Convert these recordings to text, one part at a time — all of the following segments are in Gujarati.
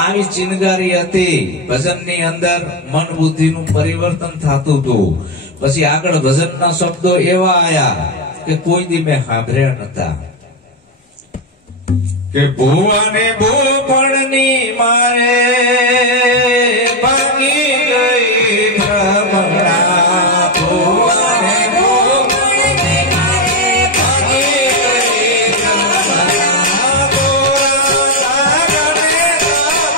આવી ચિનગારી હતી ભજનની અંદર મન બુદ્ધિનું પરિવર્તન થતું હતું પછી આગળ ભજનના શબ્દો એવા આયા કે કોઈ દી મેં સાંભળ્યા નતા કે ભુવાને ભૂપણની મારે ભાગી ગઈ ભ્રમણા ભુવાને ભૂપણની મારે ભાગી ગઈ ભ્રમણા ગોરા સાગરને પટાયા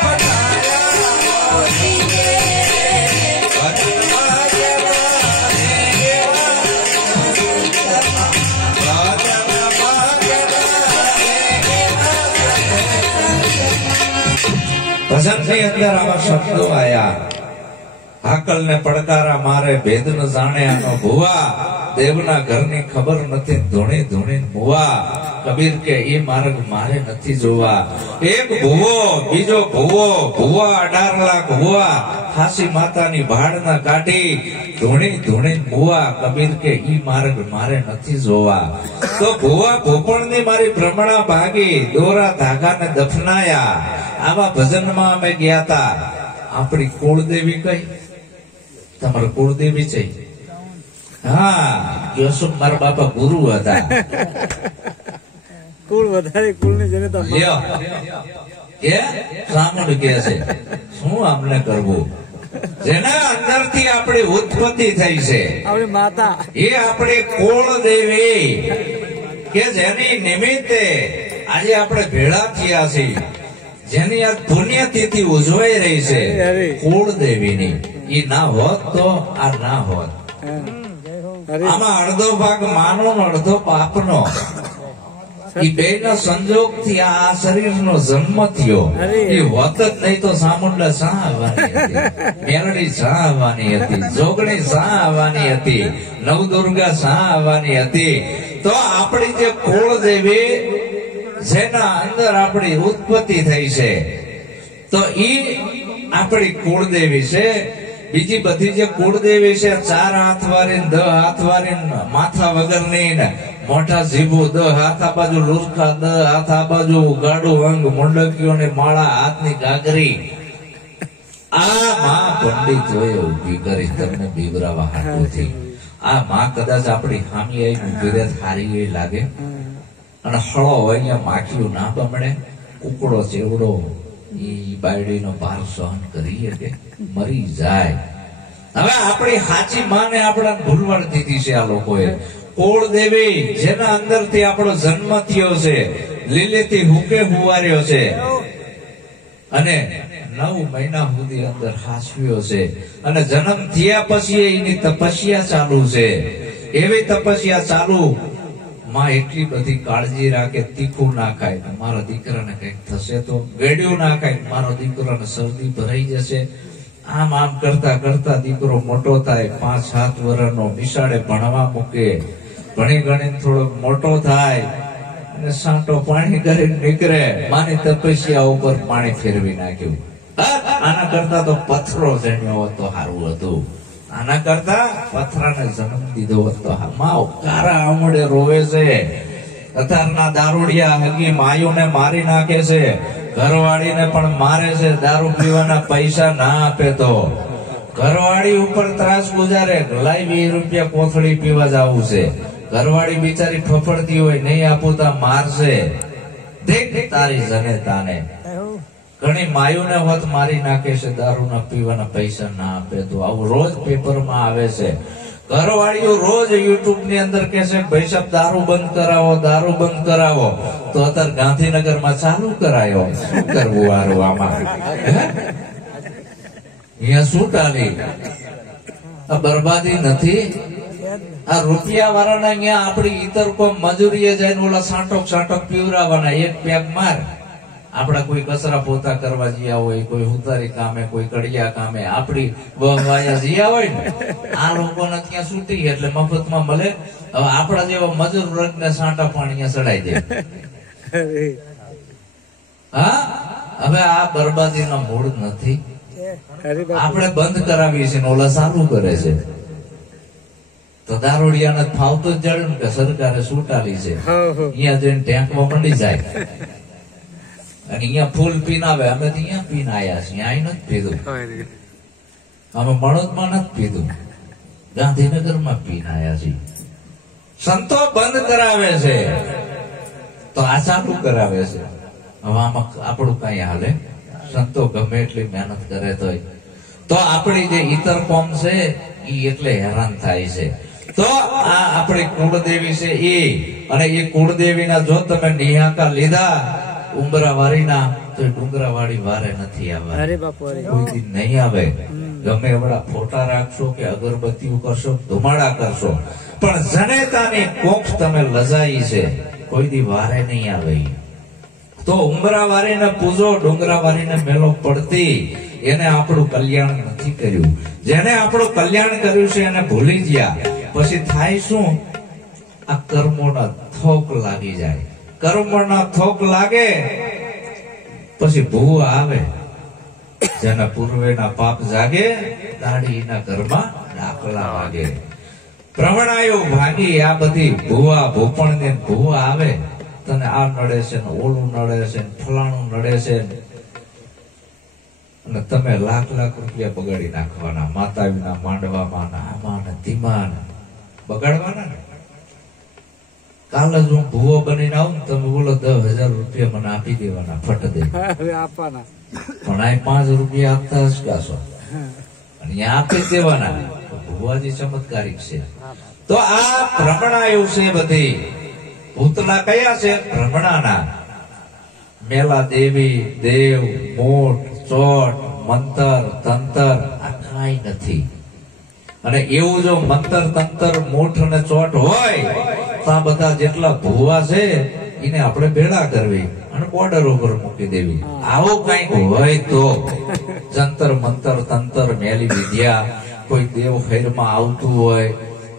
ભજનની અંદર આવા શબ્દો આયા હાકલ ને પડકારા મારે ભેદ ન જાણે આનો ભુવા દેવના ઘરની ખબર નથી ધોણી ધોણી ભુવા કબીર કે એ માર્ગ મારે નથી જોવા એક ભુવો બીજો ભુવો ભુવા 18 લાખ ભુવા ફાસી માતાની ભાડ ના કાઢી ધોણી ધોણી ભુવા કબીર કે ઈ માર્ગ મારે નથી જોવા તો ભુવા ભોપણની મારી ભ્રમણા ભાગી દોરા ધાગાને દફનાયા આવા ભજનમાં અમે ગયા હતા આપણી કુળદેવી કઈ તમારા કુળદેવી છે હા યોસુ મારા બાપા ગુરુ હતા કુળ વધારે કુળની જનતા લ્યો કે સામુડ કે છે શું આમને કરવું જેના અંદરથી આપણી ઉત્પત્તિ થઈ છે આપણી માતા એ આપણી કુળદેવી કે જેની નિમિત્તે આજે આપણે ભેળા થયા છીએ જેની આ પુણ્યતિથિ ઉજવાઈ રહી છે કુળદેવીની ઈ ના હોત તો આ ના હોત આમાં અડધો ભાગ માનો અડધો પાપનો ઈ બેના સંજોગથી આ શરીરનો જન્મ થયો એ હોત જ નહીં તો સામુંડા શા આવવાની હતી મેરડી શા આવવાની હતી જોગણી શા આવવાની હતી નવદુર્ગા શા આવવાની હતી તો આપણી જે કુળદેવી જેના અંદર આપણી ઉત્પત્તિ થઈ છે તો ઈ આપણી કુળદેવી છે બીજી બધી જે કુળદેવી છે 4 હાથ વાળી 10 હાથ વાળી માથા વગરની મોટા જીભો 10 હાથ આ બાજુ લુરખા 10 હાથ આ બાજુ ગાડું અંગ મુંડકીઓ ને માળા હાથની ગાગરી આ માં પંડિતોએ ઉભી કરી તમને બીવરાવા હાથોથી આ માં કદાચ આપણી હામી આવી ઉભી રહે સારી લાગે અને હળો હોય અહીંયા માખીઓ ના બમણે કુકડો ચેવડો ઈ બાયડીનો ભાર સહન કરી કે મરી જાય હવે આપણી સાચી માને આપણા ભૂલવાડ દીધી છે આ લોકોએ કુળદેવી જેના અંદરથી આપણો જન્મ થયો છે લીલેથી હુકે હુવાર્યો છે અને 9 મહિના સુધી અંદર હાસવ્યો છે અને જન્મ થયા પછી એની તપસ્યા ચાલુ છે એવી તપસ્યા ચાલુ માં એટલી બધી કાળજી રાખે તીખું ના ખાય મારા દીકરાને કઈક થશે તો ગળ્યું ના ખાય મારો દીકરાને શરદી ભરાઈ જશે આમ આમ કરતા કરતા દીકરો મોટો થાય 5-7 વર્ષનો નિશાળે ભણવા મૂકે ભણી ગણીને થોડો મોટો થાય અને સાંટો પાણી કરીને નીકળે માની તપસ્યા ઉપર પાણી ફેરવી નાખ્યું આના કરતા તો પથરો જન્મ્યો તો સારું હતું આના કરતા પથરાને જન્મ દીધો હતો માઓ કારા આમડે રોવે છે અત્યારના દારૂડિયા હગી માયુને મારી નાખે છે ઘરવાળીને પણ મારે છે દારૂ પીવાના પૈસા ના આપે તો ઘરવાળી ઉપર ત્રાસ ગુજારે લાઈ 20 રૂપિયા કોથળી પીવા જવું છે ઘરવાળી બિચારી ફફડતી હોય નહીં આપું તો મારશે દેખ તારી જને તાને ઘણી માયુને હોત મારી નાખે છે દારૂના પીવાના પૈસા ના આપે તો આવું રોજ પેપરમાં આવે છે ઘરવાળીઓ રોજ યુટ્યુબ ની અંદર કે છે ભાઈ સાહેબ દારૂ બંધ કરાવો તો અત્યારે ગાંધીનગરમાં ચાલુ કરાયો શું કરવું વારું આમાં અહીંયા શું ચાલી આ બરબાદી નથી આ રૂપિયા વાળાના અહીંયા આપડી ઈતર કોઈ મજૂરીએ જઈને ઓલા સાંટોક પીવરાવાના એક પેગ માર આપડા કોઈ કચરા પોતા કરવા જ્યા હોય કોઈ ઉતારી કામે કોઈ કડિયા કામે આપડી વાયા જ્યા હોય ને આ લોકોને ત્યાં છૂટી એટલે મફતમાં મળે હવે આપડા જેવા મજૂર વર્ગ ને સાંટા પાણી ચડાઈ દે હા હવે આ બરબાદી નો મૂળ નથી આપણે બંધ કરાવીએ છીએ ઓલા ચાલુ કરે છે તો દારૂડિયાને ફાવતું જ જડ્યું કે સરકારે છૂટાલી છે અહીંયા જઈને ટેન્કમાં મંડી જાય અને અહીંયા ફૂલ પીને આવે, અમે તો અહીંયા પીને આવ્યા છીએ, અહીં નથી પીધું, અમે મણોદમાં નથી પીધું, ગાંધીનગરમાં પીને આવ્યા છીએ. સંતો બંધ કરાવે છે તો આ ચાલુ કરાવે છે. હવે આમાં આપણું કઈ હાલે? સંતો ગમે એટલી મહેનત કરે તો આપણી જે ઈતર કોમ છે એ એટલે હેરાન થાય છે. તો આ આપણી કુળદેવી છે એ, અને એ કુળદેવીના જો તમે નિહાકા લીધા ઉંબરાવાળીના તો ડુંગરાવાળી વારે નથી આવે, કોઈ દી નહીં આવે. ગમે એવડા ફોટા રાખશો કે અગરબત્તીઓ કરશો, ધુમાડા કરશો, પણ જનેતાની કોખ તમે લજાઈ છે, કોઈ દી વારે નહીં આવે. તો ઉંબરાવાળીને પૂજો, ડુંગરાવાળીને મેલો પડતી, એને આપણું કલ્યાણ નથી કર્યું. જેને આપણું કલ્યાણ કર્યું છે એને ભૂલી ગયા. પછી થાય શું? આ કર્મોના થોક લાગી જાય. કર્મોના થોક લાગે પછી ભૂવા આવે. જેના પૂર્વેના પાપ જાગે, દાઢીના ઘરમાં ડાકલા વાગે. પ્રવણાયો ભાગી આ બધી ભૂવા ભૂપણ ને ભૂવા આવે. તને આ નડે છે ને ઓલું નડે છે ને ફલાણું નડે છે, અને તમે લાખ લાખ રૂપિયા બગાડી નાખવાના માતાજીના માંડવામાં, આમાં ને ધીમાન બગાડવાના ને. કાલે જ હું ભૂવો બનીને આવું ને, તમે બોલો 10,000 રૂપિયા મને આપી દેવાના, ફટ દે આપવાના, પણ આ 5 રૂપિયા આપતા હસકાશો અને અહીંયા આપી દેવાના. ભૂવાજી ચમત્કારિક છે. તો આ ભ્રમણાયું છે. બધી ભૂતના કયા છે? ભ્રમણાના. મેલા દેવી, દેવ, મોટ, ચોટ, મંતર, તંતર આ કાંઈ નથી. અને એવું જો મંતર, તંતર, મોઠ અને ચોટ હોય તો આ બધા જેટલા ભૂવા છે એને આપણે ભેળા કરવી અને બોર્ડર ઉપર મૂકી દેવી. આવું કઈક હોય તો જંતર મંતર તંતર મેલી વિદ્યા કોઈ દેવ ખૈરમાં આવતું હોય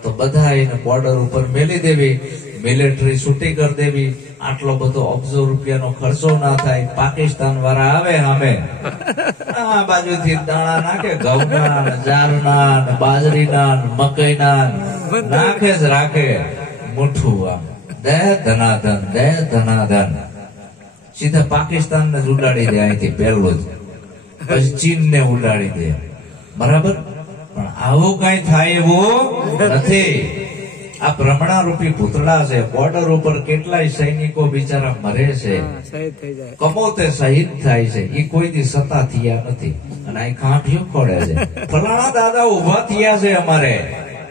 તો બધા એને બોર્ડર ઉપર મેલી દેવી. મિલિટરી છૂટી કરી દેવી. આટલો બધો અબજો રૂપિયાનો ખર્ચો ના થાય. પાકિસ્તાન વાળા આવે સામે, આ બાજુથી દાણા નાખે, ઘઉંના, જારના, બાજરીના, મકઈના નાખે જ રાખે. મુઠ્ઠું આમ દે ધનાધન, દે ધનાધન. સીધા પાકિસ્તાન ને જ ઉડાડી દે અહીંથી પહેલું જ, પછી ચીન ને ઉડાડી દે. બરાબર? પણ આવું કઈ થાય એવું નથી. આ ભ્રમણા રૂપી ભૂતળા છે. બોર્ડર ઉપર કેટલાય સૈનિકો બિચારા મરે છે, કમોતે શહીદ થાય છે. એ કોઈ દી સતા થયા નથી અને અહીં કાંઠિયું ખોડે છે. ફલાણા દાદા ઉભા થયા છે અમારે,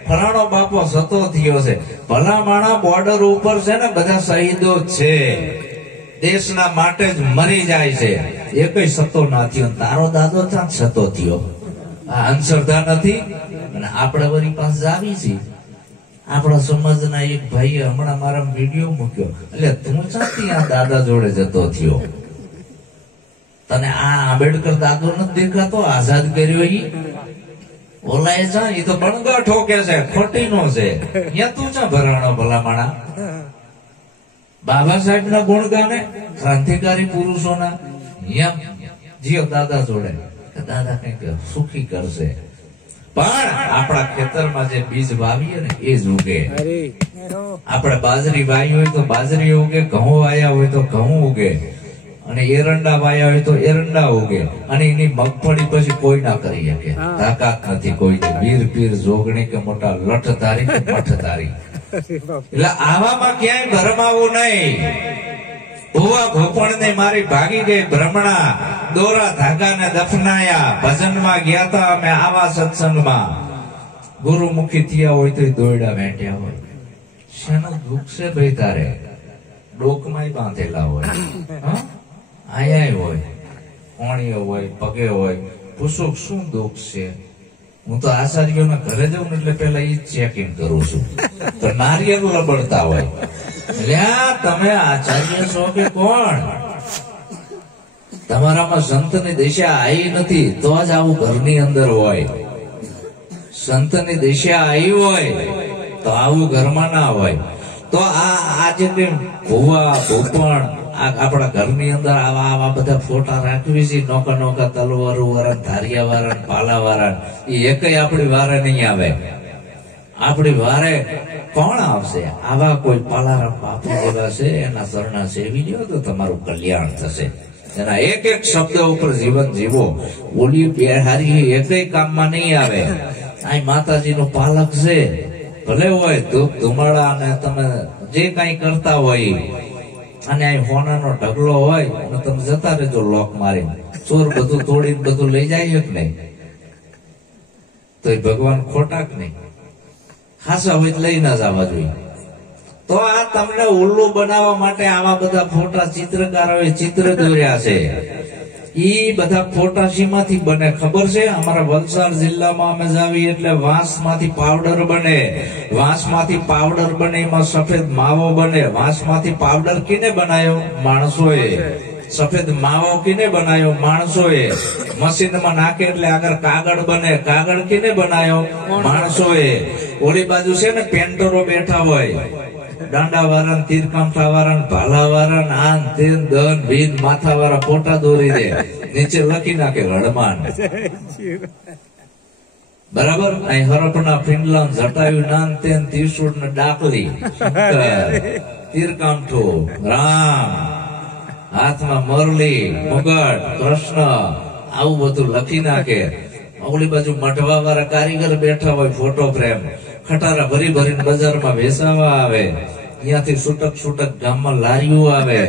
ફલાણો બાપો સતો થયો છે. ભલા માણા બોર્ડર ઉપર છે ને બધા શહીદો છે, દેશના માટે જ મરી જાય છે. એ કઈ સતો ના થયો. તારો દાદો ત્યાં સતો થયો. આ અંધશ્રદ્ધા નથી. અને આપણે વળી પાસે આવી છીએ. આપણા સમાજના એક ભાઈએ હમણાં મારા વિડીયો મૂક્યો, એટલે તું ચાથી આ દાદા જોડે જતો થયો? તને આ આંબેડકર દાદો નથી દેખાતો? આઝાદ કર્યો ઈ ઓલાય જા, ઈ તો બણગા ઠોકે છે, ખોટી નો છે. અહીંયા તું ચા ભરાણો ભલા માણા? બાબા સાહેબ ના ગુણ ગાને, ક્રાંતિકારી પુરુષોના. અહીંયા જીઓ દાદા જોડે, દાદા કઈક સુખી કરશે. પણ આપણા ખેતરમાં જે બીજ વાવીએ ને એ જ ઉગે. આપણે બાજરી વાવી હોય તો બાજરી ઉગે, ઘઉં વાયા હોય તો ઘઉં ઉગે, અને એરંડા વાયા હોય તો એરંડા ઉગે. અને એની મગફળી પછી કોઈ ના કરી શકે, તાકાત નથી કોઈની. વીર પીર જોગણી કે મોટા લઠધારી કે મઠધારી. એટલે આવામાં ક્યાંય ભરમાવું નહીં. ભુવા ભોપણ ને મારી ભાગી ગઈ ભ્રમણા, દોરા ધાગા ને દફનાયા. ભજનમાં ગયા તા અમે આવા સત્સંગમાં. ગુરુમુખી થયા હોય તો દોયડા વેંટ્યા હોય. શેનું દુઃખ છે ભાઈ તારે? ડોકમાં બાંધેલા હોય, આયા હોય, કોણીઓ હોય, પગે હોય. પૂછો શું દુઃખ છે? હું તો આચાર્યોના ઘરે જાઉં ને એટલે પેલા એ ચેકિંગ કરું છું. તો નારિયેળ લબડતા હોય. તમે આચાર્ય છો કે કોણ? તમારામાં સંતની દિશા આવી નથી તો જ આવું ઘરની અંદર હોય. સંતની દિશા આવી હોય તો આવું ઘરમાં ના હોય. તો આ જે ભુવા ભૂપણ આપણા ઘરની અંદર આવા બધા ફોટા રાખવી છે. નોકા નોકા તલવારો વાળા, ધારિયા વાળા, પાલા વાળા, એ એકય આપણી વારે નહીં આવે. આપણી વારે કોણ આવશે? આવા કોઈ પાલારામ બાપુ જેવા છે, એના શરણા સેવી લ્યો તો તમારું કલ્યાણ થશે. એના એક એક શબ્દ ઉપર જીવન જીવો. ઓલી બેહારી એકેય કામમાં નહીં આવે. આ માતાજીનું પાલક છે, ભલે હોય ધૂપ ધુમાડા અને તમે જે કઈ કરતા હોય, અને આ હોનાનો ઢગલો હોય અને તમે જતા રહેજો લોક મારી, ચોર બધું તોડીને બધું લઈ જાય કે નહીં? તો એ ભગવાન ખોટા કે નહીં? હાસા હોય લઈ ના જવા જોઈએ. તો આ તમને ઉલ્લુ બનાવવા માટે આવા બધા ફોટા ચિત્રકારોએ ચિત્ર દોર્યા છે. ઈ બધા ફોટા શીમાંથી બને ખબર છે? અમારા વલસાડ જિલ્લામાં અમે જાવી એટલે વાંસમાંથી પાવડર બને. વાંસમાંથી પાવડર બને, એમાં સફેદ માવો બને. વાંસમાંથી પાવડર કિને બનાવ્યો? માણસોએ. સફેદ માવો કિને બનાવ્યો? માણસોએ. મશીનમાં નાખે એટલે આગળ કાગળ બને. કાગળ કિને બનાવ્યો? માણસોએ. ઓલી બાજુ છે ને પેન્ટરો બેઠા હોય, દાંડા વાળા, તીરકામઠા વાળા, ભાલા વાળા, આન તેન દન ભીન માથા વાળા ફોટા દોરી દે, નીચે લખી નાખે હળમાન. બરાબર? અહીં હરપના પિંડલા, જટાયુ, નાન તેન, ત્રિશુળ ને ડાકલી, તીરકામઠું, રામ, હાથમાં મુરલી, મુગટ, કૃષ્ણ, આવું બધું લખી નાખે. ઓલી બાજુ મઢવા વાળા કારીગર બેઠા હોય, ફોટો ફ્રેમ ખટારા ભરી ભરીને બજારમાં વેચાવા આવે. અહીંયાથી છૂટક છૂટક ગામમાં લારીઓ આવે.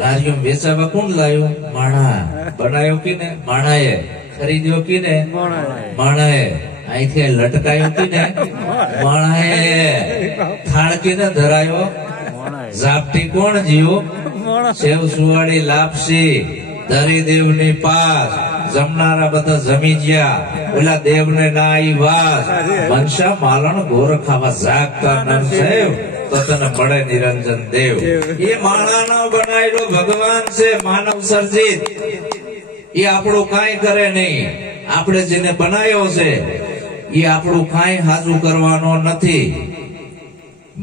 લારીઓ વેચાવા કોણ લાવ્યું? માણા. બનાવ્યો કીને? માણાએ. ખરીદ્યો કીને? માણાએ. અહીંથી લટકાયો કીને? માણાએ. થાળ કીને ધરાયો? ઝાપટી કોણ જીવો? સેવ સુવાડી લાપસી ધરી દેવની પાસ, જમનારા બધા જમી ગયા, ઓલા દેવને ના આઈ વાસ. મનસા માલણ ગોર ખાવા જાગતા નર સેવ, તો તને મળે નિરંજન દેવ. એ માણાનો બનાવેલો ભગવાન છે, માનવ સર્જિત. એ આપણું કાંઈ કરે નહીં. આપણે જેને બનાવ્યો છે એ આપણું કાંઈ હાજુ કરવાનો નથી.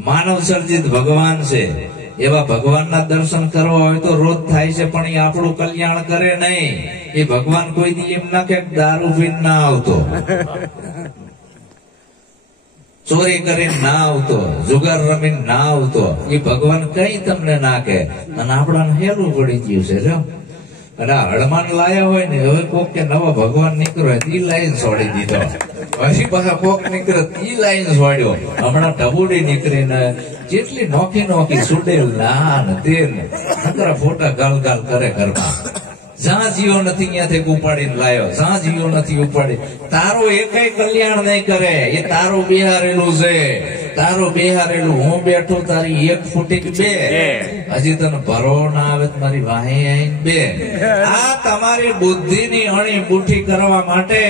માનવ સર્જિત ભગવાન છે. એવા ભગવાનના દર્શન કરવા હોય તો રોજ થાય છે, પણ એ આપણું કલ્યાણ કરે નહીં. એ ભગવાન કોઈ દી એમ ના કે દારૂ પીને ના આવતો, ચોરી કરીને ના આવતો, જુગાર રમીને ના આવતો. એ ભગવાન કઈ તમને ના કે. અને આપણાને હેલું પડી ગયું છે લ્યો. અને આ હળમાન લાયા હોય ને, હવે કોક કે નવો ભગવાન નીકળ્યો, ઈ લાઈન છોડી દીધો. પછી પાછા કોક નીકળે, ઈ લાઈન છોડ્યો. હમણાં ઢબુડી નીકળીને જેટલી નોખી નોખી સુડેલ નાન તેન નકરા ફોટા ગાલ ગાલ કરે ઘરમાં. જ્યાં જીવો નથી ત્યાંથી ઉપાડીને લાયો, જ્યાં જીવો નથી ઉપાડી. તારું એકય કલ્યાણ નહીં કરે. એ તારું બિહારેલું છે, તારું બિહારેલું. હું બેઠું તારી એક ફૂટી બે, હજી તને ભરો ના આવે મારી વાહી આઈને બે. આ તમારી બુદ્ધિની અણી બુઠી કરવા માટે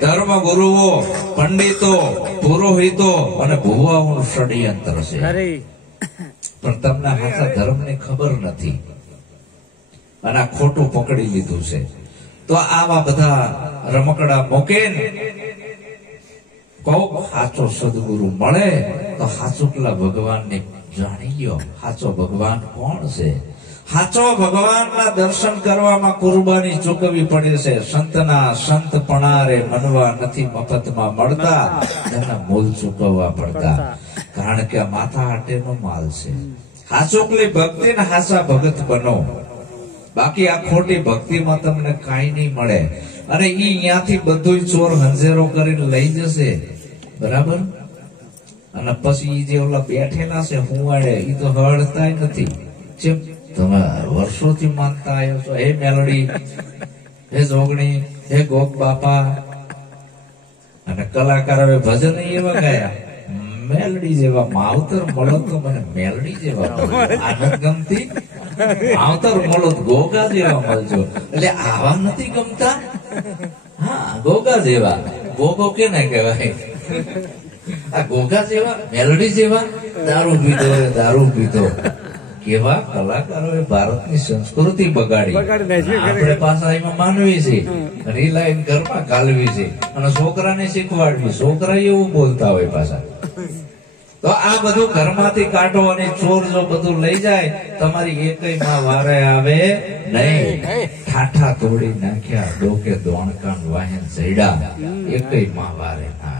ધર્મ ગુરુઓ, પંડિતો, પુરોહિતો અને ભુવાઓનું ષડયંત્ર છે. પણ તમને હાથા ધર્મની ખબર નથી અને આ ખોટું પકડી લીધું છે. તો આવા બધા રમકડા મૂકે, કોક સાચો સદગુરુ મળે તો સાચુકલા ભગવાનને જાણી લ્યો. સાચો ભગવાન કોણ છે? સાચો ભગવાનના દર્શન કરવામાં કુરબાની ચૂકવવી પડે છે. સંતના સંતપણારે મનવા નથી મફતમાં મળતા, એના મૂલ ચૂકવવા પડતા. કારણ કે આ માથા હાટેનો માલ છે. સાચુકલી ભક્તિ ને હાસા ભગત બનો. બાકી આ ખોટી ભક્તિમાં તમને કાંઈ નહીં મળે. અને ઈ અહીંયાથી બધું ચોર હંજેરો કરીને લઈ જશે. બરાબર? અને પછી જે ઓલા બેઠેલા છે હુંવાડે, ઈ તો હળતા નથી. જેમ તમે વર્ષોથી માનતા આવ્યો છો, હે મેલડી, હે જોગણી, હે ગોપ બાપા. અને કલાકારોએ ભજન એવા ગાયા, મેલડી જેવા માવતર મળો તો મને મેલડી જેવા આનંદ ગમતી, માવતર મળો તો ગોગા જેવા મળજો. એટલે આવા નથી ગમતા. હા, ગોગા જેવા. ગોગો કેને કહેવાય? આ ગોગા જેવા, મેલડી જેવા. દારૂ પીધો, દારૂ પીધો. કેવા કલાકારોએ ભારતની સંસ્કૃતિ બગાડી. આપણે પાછા એમાં માનવી છે અને એ લાઈન ઘરમાં ગાલવી છે અને છોકરાને શીખવાડવી. છોકરા એવું બોલતા હોય પાછા. તો આ બધું ઘરમાંથી કાઢો અને ચોર જો બધું લઈ જાય, તમારી એકય માં વારે આવે નહીં. ઠાઠા તોડી નાખ્યા, ડોકે દોણકાન વાહન ચડ્યા, એકય માં વારે ના.